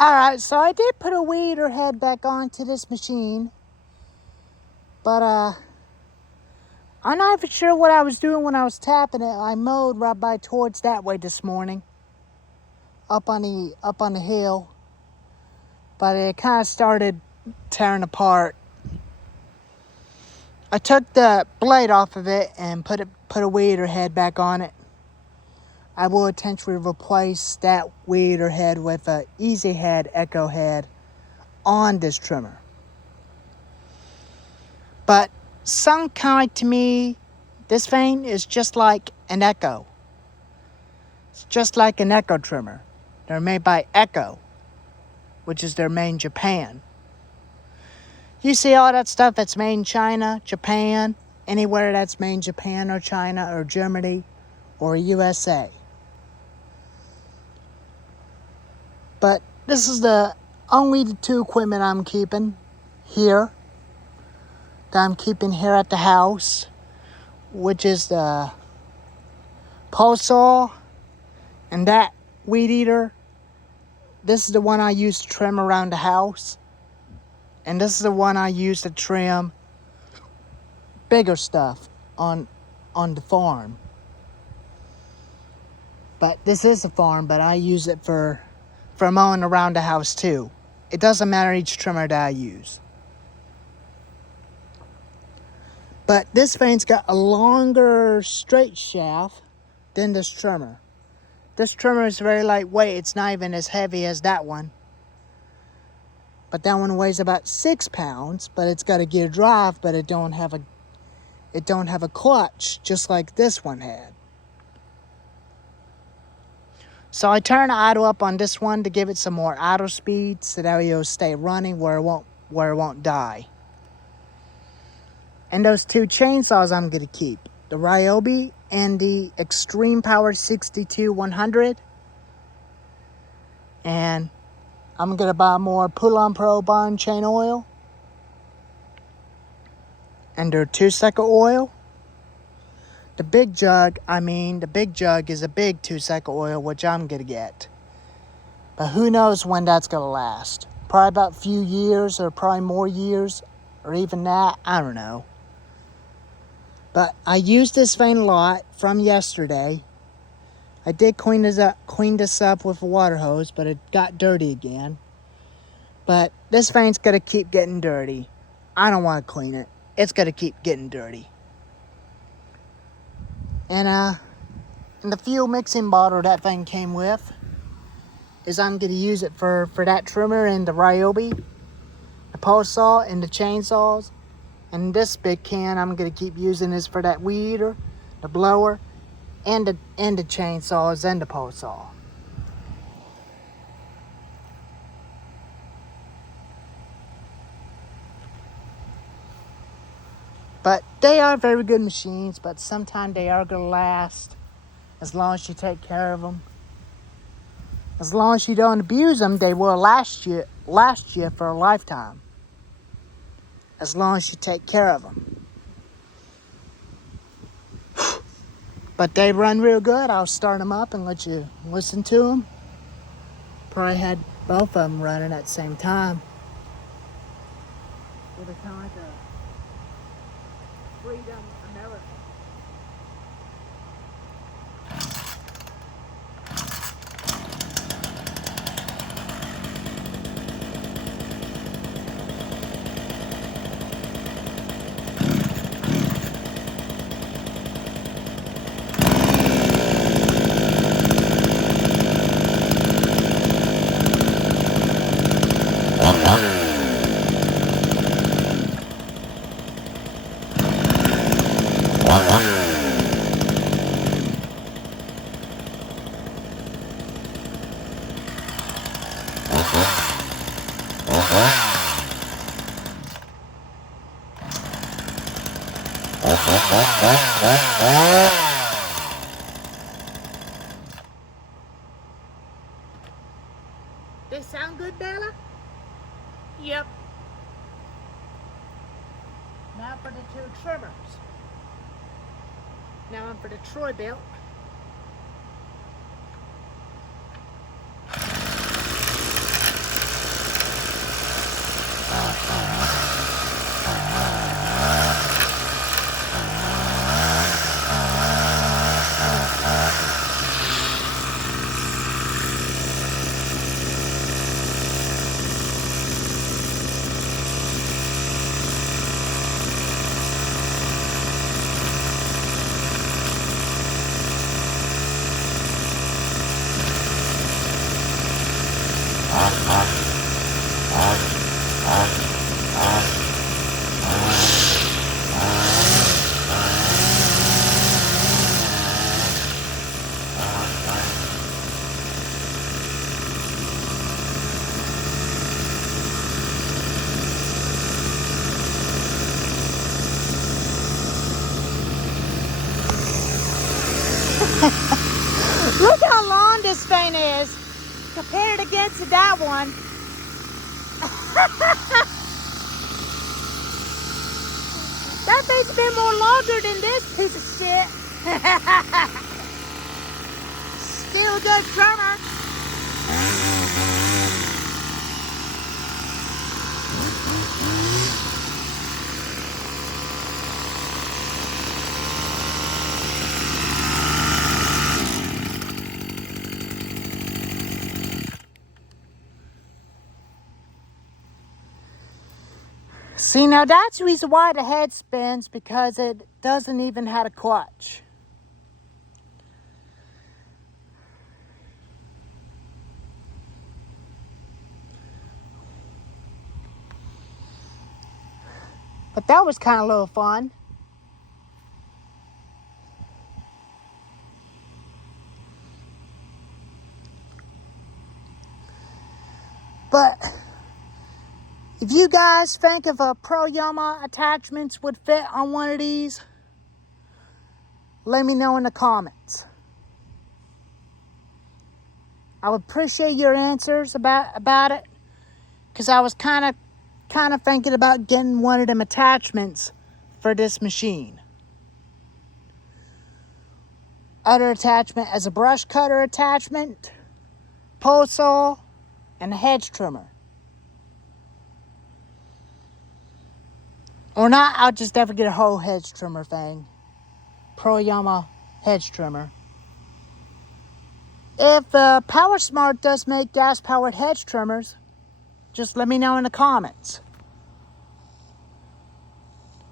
Alright, so I did put a weeder head back onto this machine. But I'm not even sure what I was doing when I was tapping it. I mowed right by towards that way this morning. Up on the hill. But it kind of started tearing apart. I took the blade off of it and put a weeder head back on it. I will potentially replace that weeder head with a Easy Head Echo head on this trimmer. But some kind to me, this thing is just like an Echo. It's just like an Echo trimmer. They're made by Echo, which is their made in Japan. You see all that stuff that's made in China, Japan, anywhere that's made in Japan or China or Germany or USA. But this is the only the two equipment I'm keeping here. That I'm keeping here at the house. Which is the pole saw and that weed eater. This is the one I use to trim around the house. And this is the one I use to trim bigger stuff on the farm. But this is a farm, but I use it for mowing around the house too. It doesn't matter each trimmer that I use. But this thing's got a longer straight shaft than this trimmer. This trimmer is very lightweight. It's not even as heavy as that one. But that one weighs about 6 pounds, but it's got a gear drive, but it don't have a clutch, just like this one had. So I turn the idle up on this one to give it some more idle speed so that it'll stay running where it won't die. And those two chainsaws I'm gonna keep. The Ryobi and the Extreme Power 62-100. And I'm going to buy more Poulan Pro barn chain oil. And their 2-cycle oil. The big jug is a big 2-cycle oil, which I'm going to get. But who knows when that's going to last. Probably about a few years or probably more years. Or even that, I don't know. But I used this thing a lot from yesterday. I did clean this up with a water hose, but it got dirty again. But this thing's going to keep getting dirty. I don't want to clean it. It's going to keep getting dirty. And the fuel mixing bottle that thing came with is I'm going to use it for that trimmer and the Ryobi, the pole saw and the chainsaws. And this big can I'm going to keep using is for that weed eater, the blower, and the chainsaws and the pole saw. But they are very good machines, but sometimes they are going to last as long as you take care of them. As long as you don't abuse them, they will last you for a lifetime. As long as you take care of them. But they run real good. I'll start them up and let you listen to them. Probably had both of them running at the same time. So they're kind of like a Freedom America. They sound good, Bella? Yep. Now for the two trimmers. Now I'm for the Troy-Bilt. Look how long this thing is compared against that one. That thing's been more longer than this piece of shit. Still a good drummer. See, now that's the reason why the head spins, because it doesn't even have a clutch. But that was kind of a little fun. But if you guys think of a Pro Yamaha attachments would fit on one of these, let me know in the comments. I would appreciate your answers about it, because I was kind of thinking about getting one of them attachments for this machine. Other attachment as a brush cutter attachment, pole saw, and a hedge trimmer. Or not, I'll just never get a whole hedge trimmer thing. Pro Yamaha hedge trimmer. If PowerSmart does make gas-powered hedge trimmers, just let me know in the comments.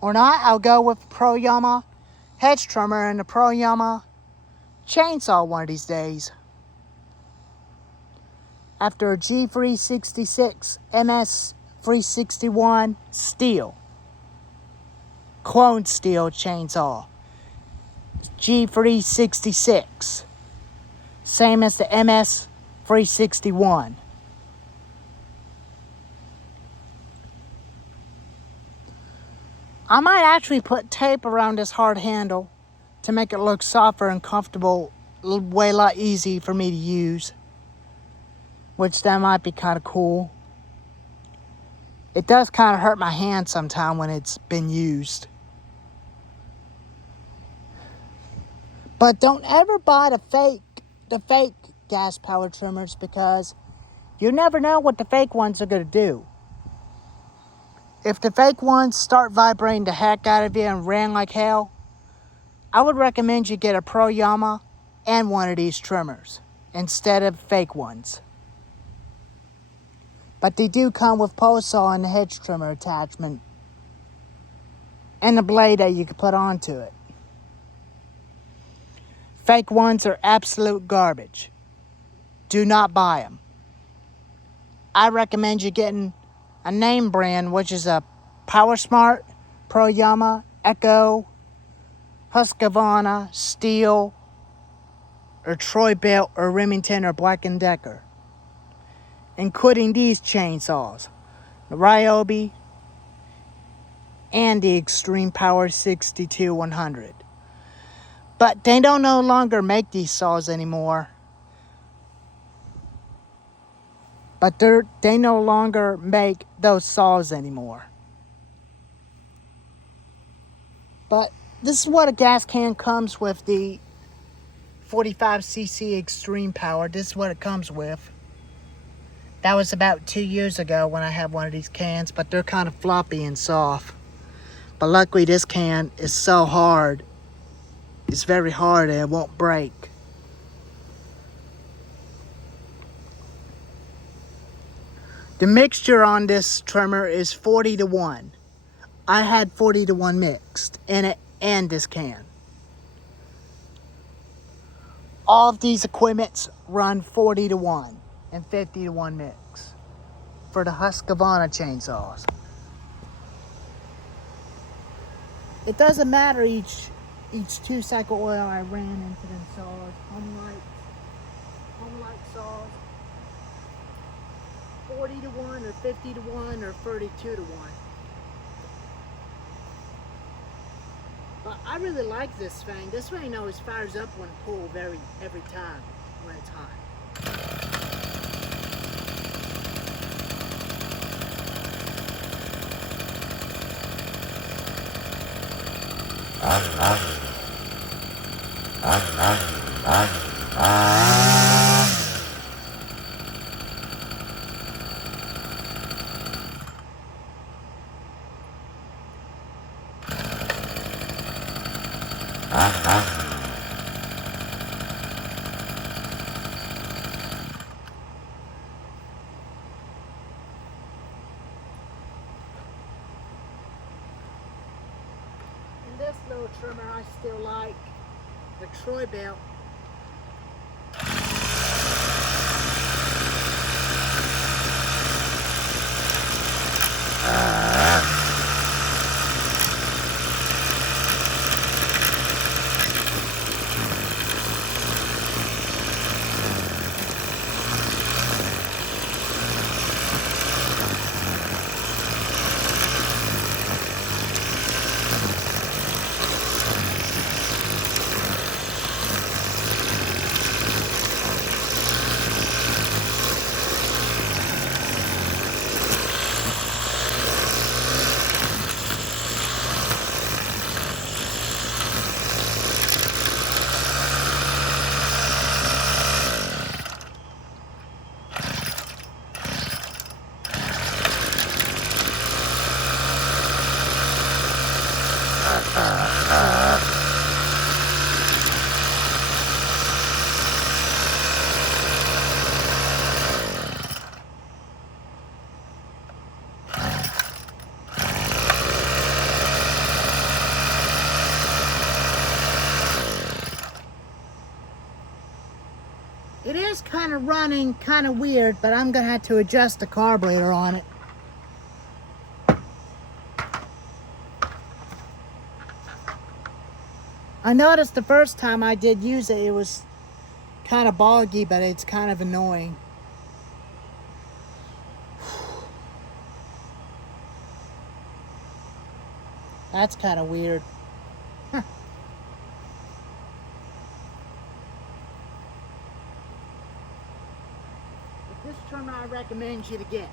Or not, I'll go with the Pro Yamaha hedge trimmer and the Pro Yamaha chainsaw one of these days. After a G366 MS361 steel. Clone steel chainsaw. G366. Same as the MS361. I might actually put tape around this hard handle to make it look softer and comfortable, way a lot easier for me to use. Which that might be kind of cool. It does kind of hurt my hand sometime when it's been used. But don't ever buy the fake gas power trimmers, because you never know what the fake ones are going to do. If the fake ones start vibrating the heck out of you and ran like hell, I would recommend you get a Pro Yamaha and one of these trimmers instead of fake ones. But they do come with pole saw and the hedge trimmer attachment and the blade that you can put onto it. Fake ones are absolute garbage. Do not buy them. I recommend you getting a name brand, which is a PowerSmart, Pro Yamaha, Echo, Husqvarna, Steel, or Troy-Bilt, or Remington, or Black & Decker. Including these chainsaws, the Ryobi, and the Extreme Power 62-100. But they don't no longer make these saws anymore. But they no longer make those saws anymore. But this is what a gas can comes with, the 45cc Extreme Power. This is what it comes with. That was about 2 years ago when I had one of these cans, but they're kind of floppy and soft. But luckily this can is so hard. It's very hard and it won't break. The mixture on this trimmer is 40-1. I had 40-1 mixed in it and this can. All of these equipments run 40-1. and 50-to-1 mix for the Husqvarna chainsaws. It doesn't matter each 2-cycle oil I ran into them saws. Home light saws. 40-to-1 or 50-to-1 or 32-to-1. But I really like this thing. This thing always fires up when pulled every time when it's hot. And this little trimmer I still like, the Troy-Bilt. It is kind of running kind of weird, but I'm going to have to adjust the carburetor on it. I noticed the first time I did use it, it was kind of boggy, but it's kind of annoying. That's kind of weird. Huh. But this trimmer I recommend you to get.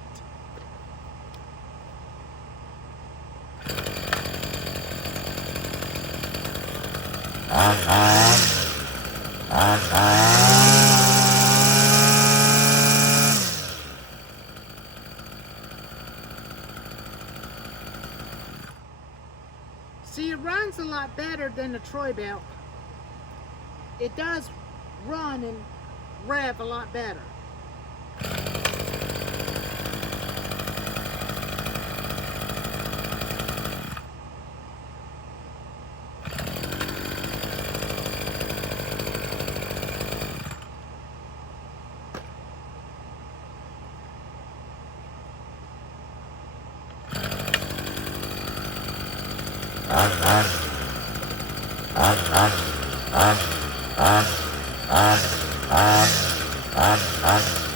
See, it runs a lot better than the Troy-Bilt. It does run and rev a lot better. Ah.